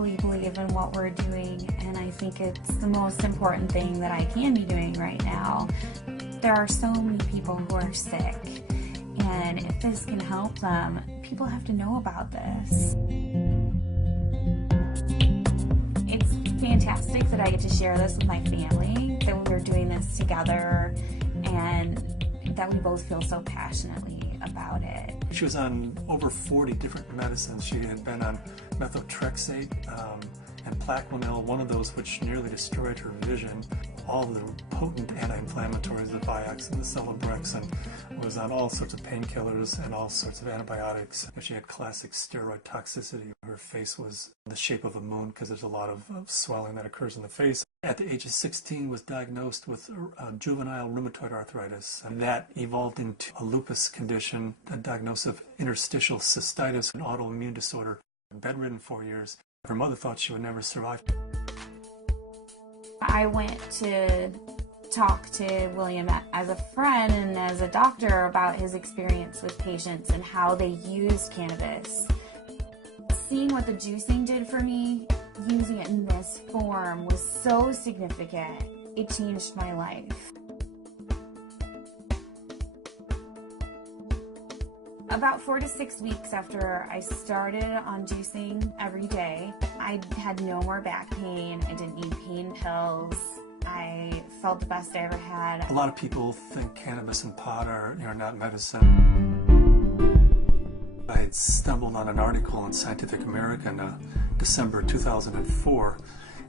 fully believe in what we're doing, and I think it's the most important thing that I can be doing right now. There are so many people who are sick, and if this can help them, people have to know about this. It's fantastic that I get to share this with my family, that we're doing this together, and that we both feel so passionately about it. She was on over 40 different medicines. She had been on methotrexate and Plaquenil, one of those which nearly destroyed her vision. All the potent anti-inflammatories, the Vioxx and the Celebrex, and was on all sorts of painkillers and all sorts of antibiotics. She had classic steroid toxicity. Her face was the shape of a moon because there's a lot of swelling that occurs in the face. At the age of 16 was diagnosed with juvenile rheumatoid arthritis, and that evolved into a lupus condition, a diagnosis of interstitial cystitis, an autoimmune disorder. Bedridden 4 years. Her mother thought she would never survive. I went to talk to William as a friend and as a doctor about his experience with patients and how they used cannabis. Seeing what the juicing did for me, using it in this form, was so significant. It changed my life. About 4 to 6 weeks after I started on juicing every day, I had no more back pain. I didn't need pain pills. I felt the best I ever had. A lot of people think cannabis and pot are not medicine. I had stumbled on an article in Scientific American December 2004.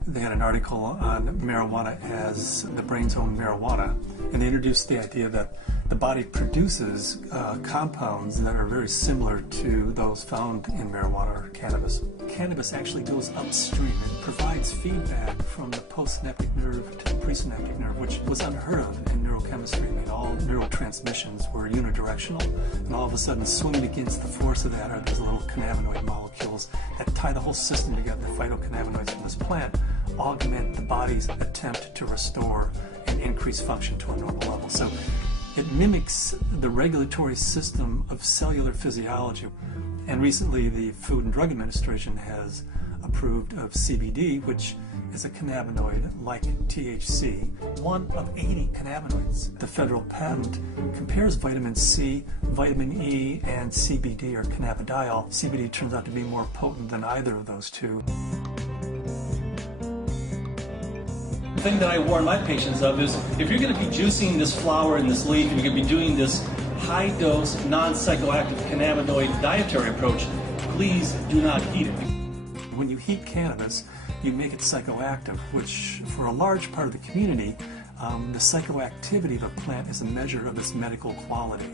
They had an article on marijuana as the brain's own marijuana, and they introduced the idea that the body produces compounds that are very similar to those found in marijuana or cannabis. Cannabis actually goes upstream. It provides feedback from the postsynaptic nerve to the presynaptic nerve, which was unheard of in neurochemistry. I mean, all neurotransmissions were unidirectional, and all of a sudden, swimming against the force of that are these little cannabinoid molecules that tie the whole system together. The phytocannabinoids from this plant augment the body's attempt to restore and increase function to a normal level. So it mimics the regulatory system of cellular physiology. And recently the Food and Drug Administration has approved of CBD, which is a cannabinoid like THC, one of 80 cannabinoids. The federal patent compares vitamin C, vitamin E, and CBD, or cannabidiol. CBD turns out to be more potent than either of those two. The thing that I warn my patients of is, if you're going to be juicing this flower and this leaf, and you're going to be doing this high-dose, non-psychoactive cannabinoid dietary approach, please do not heat it. When you heat cannabis, you make it psychoactive, which for a large part of the community, the psychoactivity of a plant is a measure of its medical quality.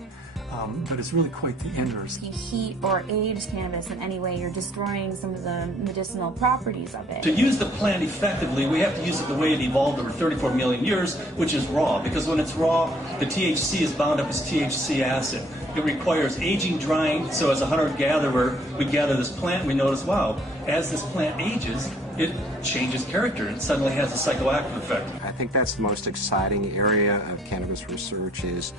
But it's really quite the inverse. If you heat or age cannabis in any way, you're destroying some of the medicinal properties of it. To use the plant effectively, we have to use it the way it evolved over 34 million years, which is raw. Because when it's raw, the THC is bound up as THC acid. It requires aging, drying, so as a hunter-gatherer, we gather this plant and we notice, wow, as this plant ages, it changes character. It suddenly has a psychoactive effect. I think that's the most exciting area of cannabis research, is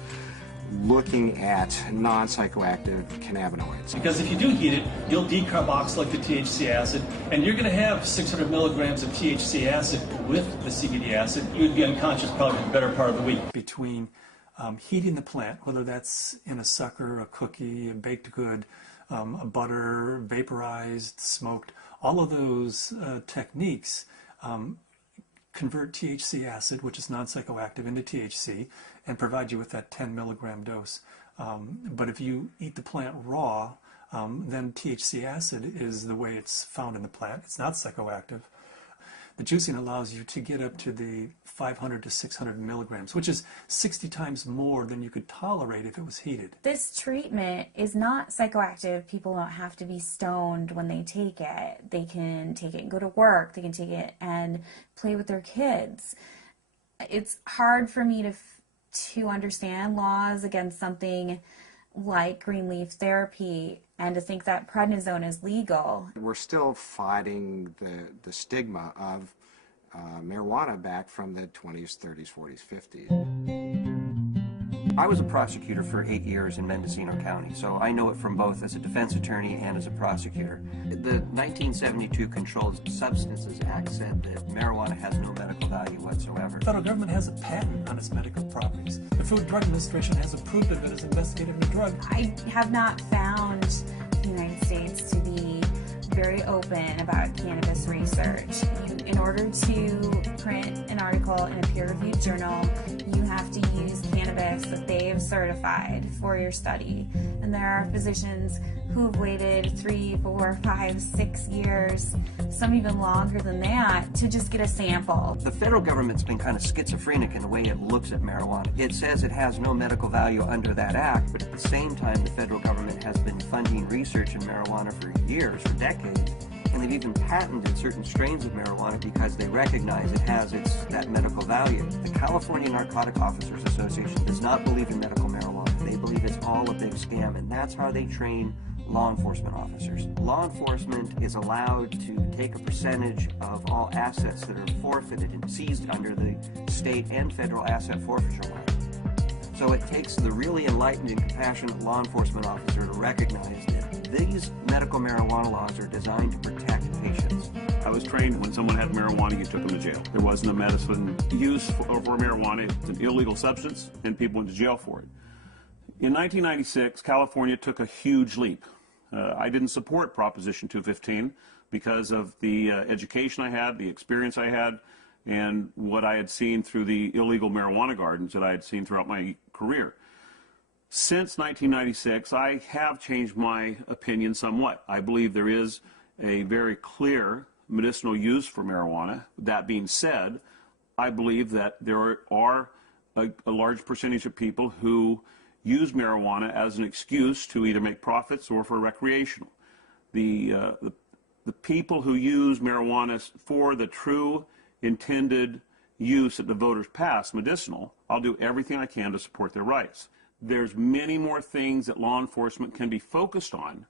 looking at non-psychoactive cannabinoids. Because if you do heat it, you'll decarboxylate the THC acid, and you're going to have 600 milligrams of THC acid with the CBD acid. You would be unconscious probably for the better part of the week. Between heating the plant, whether that's in a sucker, a cookie, a baked good, a butter, vaporized, smoked, all of those techniques convert THC acid, which is non-psychoactive, into THC and provide you with that 10 milligram dose. But if you eat the plant raw, then THC acid is the way it's found in the plant. It's not psychoactive. The juicing allows you to get up to the 500 to 600 milligrams, which is 60 times more than you could tolerate if it was heated. This treatment is not psychoactive. People don't have to be stoned when they take it. They can take it and go to work. They can take it and play with their kids. It's hard for me to understand laws against something like green leaf therapy and to think that prednisone is legal. We're still fighting the stigma of marijuana back from the 20s, 30s, 40s, 50s. I was a prosecutor for 8 years in Mendocino County, so I know it from both as a defense attorney and as a prosecutor. The 1972 Controlled Substances Act said that marijuana has no medical value whatsoever. The federal government has a patent on its medical properties. The Food and Drug Administration has approved it as investigative new drug. I have not found the United States to be very open about cannabis research. In order to print an article in a peer-reviewed journal, you have to use cannabis that they have certified for your study. And there are physicians who have waited 3, 4, 5, 6 years, some even longer than that, to just get a sample. The federal government's been kind of schizophrenic in the way it looks at marijuana. It says it has no medical value under that act, but at the same time, the federal government has been funding research in marijuana for years, for decades. And they've even patented certain strains of marijuana because they recognize it has that medical value. The California Narcotic Officers Association does not believe in medical marijuana. They believe it's all a big scam, and that's how they train law enforcement officers. Law enforcement is allowed to take a percentage of all assets that are forfeited and seized under the state and federal asset forfeiture law. So it takes the really enlightened and compassionate law enforcement officer to recognize that these medical marijuana laws are designed to protect patients. I was trained when someone had marijuana, you took them to jail. There wasn't a medicine use for marijuana. It's an illegal substance, and people went to jail for it. In 1996, California took a huge leap. I didn't support Proposition 215 because of the education I had, the experience I had, and what I had seen through the illegal marijuana gardens that I had seen throughout my career. Since 1996, I have changed my opinion somewhat. I believe there is a very clear medicinal use for marijuana. That being said, I believe that there are a large percentage of people who use marijuana as an excuse to either make profits or for recreational. The people who use marijuana for the true intended use that the voters passed, medicinal, I'll do everything I can to support their rights. There's many more things that law enforcement can be focused on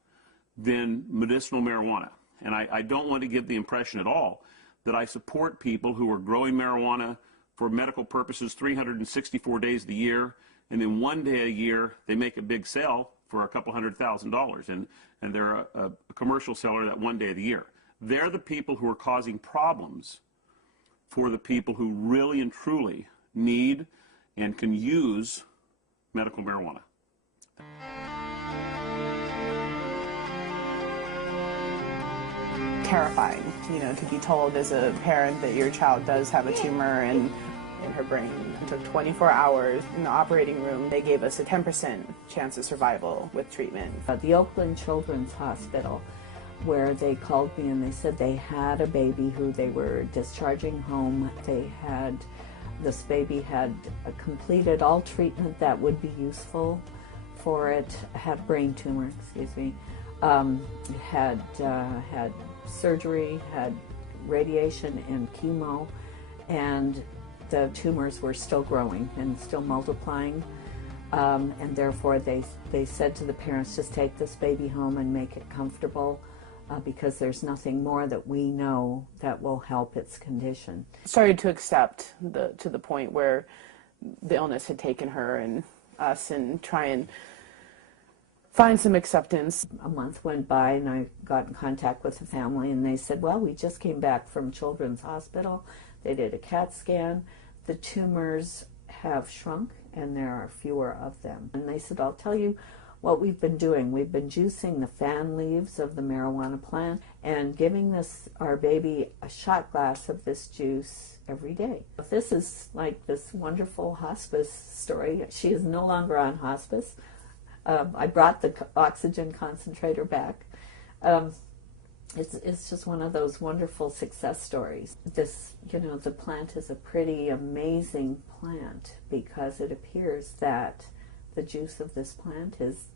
than medicinal marijuana. And I don't want to give the impression at all that I support people who are growing marijuana for medical purposes 364 days of the year, and then one day a year they make a big sale for a couple $100,000, and they're a commercial seller that one day of the year. They're the people who are causing problems for the people who really and truly need and can use medical marijuana. Terrifying, to be told as a parent that your child does have a tumor in her brain. It took 24 hours in the operating room. They gave us a 10% chance of survival with treatment. The Oakland Children's Hospital, where they called me and they said they had a baby who they were discharging home. This baby had completed all treatment that would be useful for it, had brain tumor, had surgery, had radiation and chemo, and the tumors were still growing and still multiplying, and therefore they said to the parents, just take this baby home and make it comfortable, because there's nothing more that we know that will help its condition. Started to accept to the point where the illness had taken her and us, and try and find some acceptance. A month went by and I got in contact with the family, and they said, well, we just came back from Children's Hospital. They did a CAT scan. The tumors have shrunk and there are fewer of them. And they said, I'll tell you what we've been doing. We've been juicing the fan leaves of the marijuana plant and giving our baby a shot glass of this juice every day. This is like this wonderful hospice story. She is no longer on hospice. I brought the oxygen concentrator back. It's just one of those wonderful success stories. The plant is a pretty amazing plant because it appears that the juice of this plant is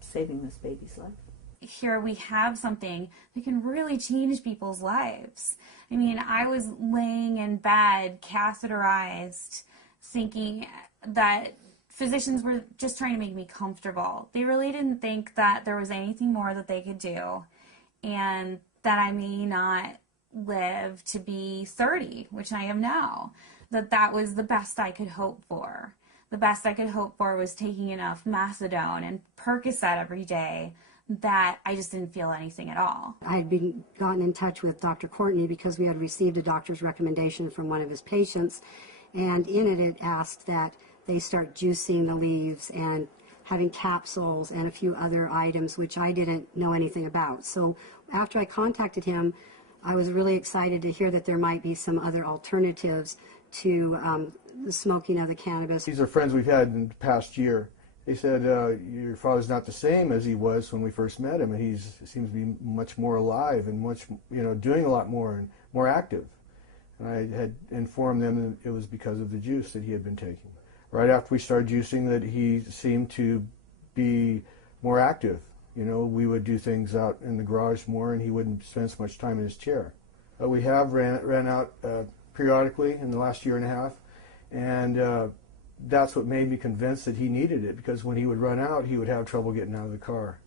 saving this baby's life. Here we have something that can really change people's lives. I mean, I was laying in bed, catheterized, thinking that physicians were just trying to make me comfortable. They really didn't think that there was anything more that they could do, and that I may not live to be 30, which I am now. That was the best I could hope for. the best I could hope for was taking enough methadone and Percocet every day that I just didn't feel anything at all. I had gotten in touch with Dr. Courtney because we had received a doctor's recommendation from one of his patients, and in it asked that they start juicing the leaves and having capsules and a few other items which I didn't know anything about. So after I contacted him, I was really excited to hear that there might be some other alternatives to the smoking of the cannabis. These are friends we've had in the past year. They said, your father's not the same as he was when we first met him, and he seems to be much more alive and much, doing a lot more and more active. And I had informed them that it was because of the juice that he had been taking. Right after we started juicing, that he seemed to be more active. We would do things out in the garage more, and he wouldn't spend so much time in his chair. But we have ran out periodically in the last year and a half, and that's what made me convinced that he needed it, because when he would run out, he would have trouble getting out of the car.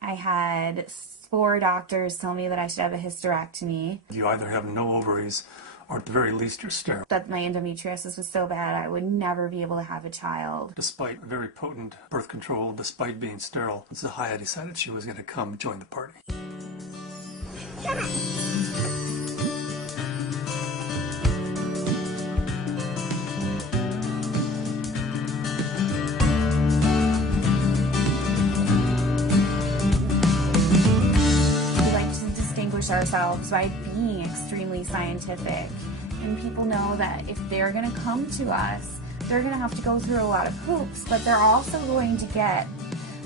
I had 4 doctors tell me that I should have a hysterectomy. You either have no ovaries, or at the very least you're sterile. That my endometriosis was so bad I would never be able to have a child. Despite very potent birth control, despite being sterile, Zahaya decided she was going to come join the party. Ourselves by being extremely scientific, and people know that if they're going to come to us, they're going to have to go through a lot of hoops, but they're also going to get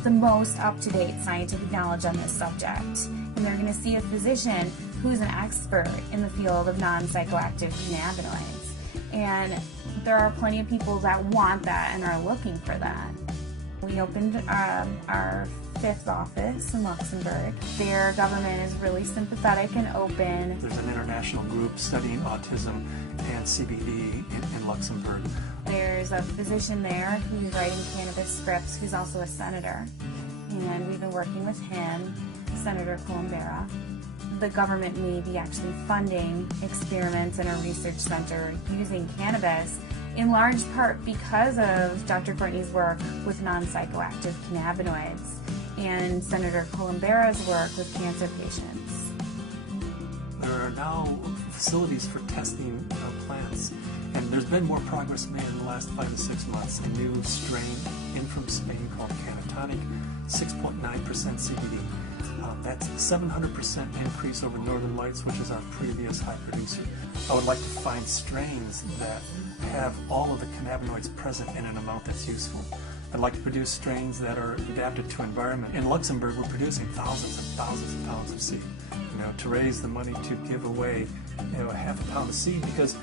the most up-to-date scientific knowledge on this subject, and they're going to see a physician who's an expert in the field of non-psychoactive cannabinoids, and there are plenty of people that want that and are looking for that. We opened our 5th office in Luxembourg. Their government is really sympathetic and open. There's an international group studying autism and CBD in Luxembourg. There's a physician there who's writing cannabis scripts who's also a senator, and we've been working with him, Senator Colombera. The government may be actually funding experiments in a research center using cannabis, in large part because of Dr. Courtney's work with non-psychoactive cannabinoids and Senator Colombera's work with cancer patients. There are now facilities for testing plants, and there's been more progress made in the last 5 to 6 months. A new strain in from Spain called Cannatonic, 6.9% CBD. That's 700% increase over Northern Lights, which is our previous high producer. I would like to find strains that have all of the cannabinoids present in an amount that's useful. I'd like to produce strains that are adapted to environment. In Luxembourg, we're producing thousands and thousands of pounds of seed, to raise the money to give away, a half a pound of seed, because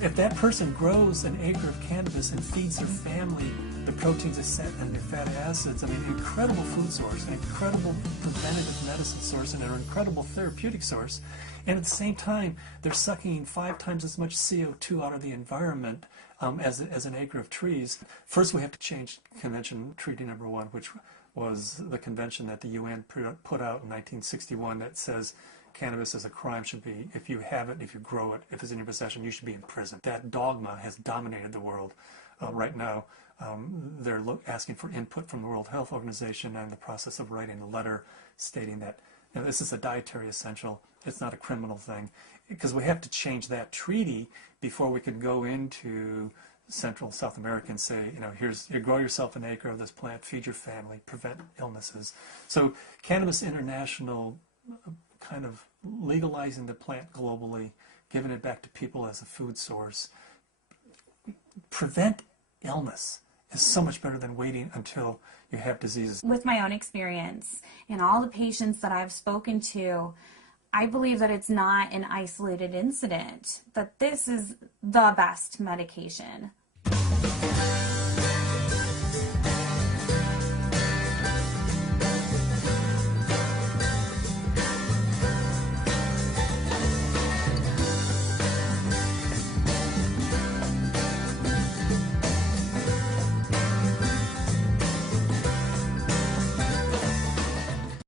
if that person grows an acre of cannabis and feeds their family the proteins and the fatty acids, incredible food source, an incredible preventative medicine source, and an incredible therapeutic source. And at the same time, they're sucking 5 times as much CO2 out of the environment as an acre of trees. First, we have to change Convention Treaty Number 1, which was the convention that the UN put out in 1961 that says cannabis as a crime should be, if you have it, if you grow it, if it's in your possession, you should be in prison. That dogma has dominated the world right now. They're asking for input from the World Health Organization, and in the process of writing a letter stating that this is a dietary essential. It's not a criminal thing, because we have to change that treaty before we can go into Central South America and say, you grow yourself an acre of this plant, feed your family, prevent illnesses. So Cannabis International kind of legalizing the plant globally, giving it back to people as a food source, prevent illness is so much better than waiting until you have diseases. With my own experience and all the patients that I've spoken to, I believe that it's not an isolated incident, that this is the best medication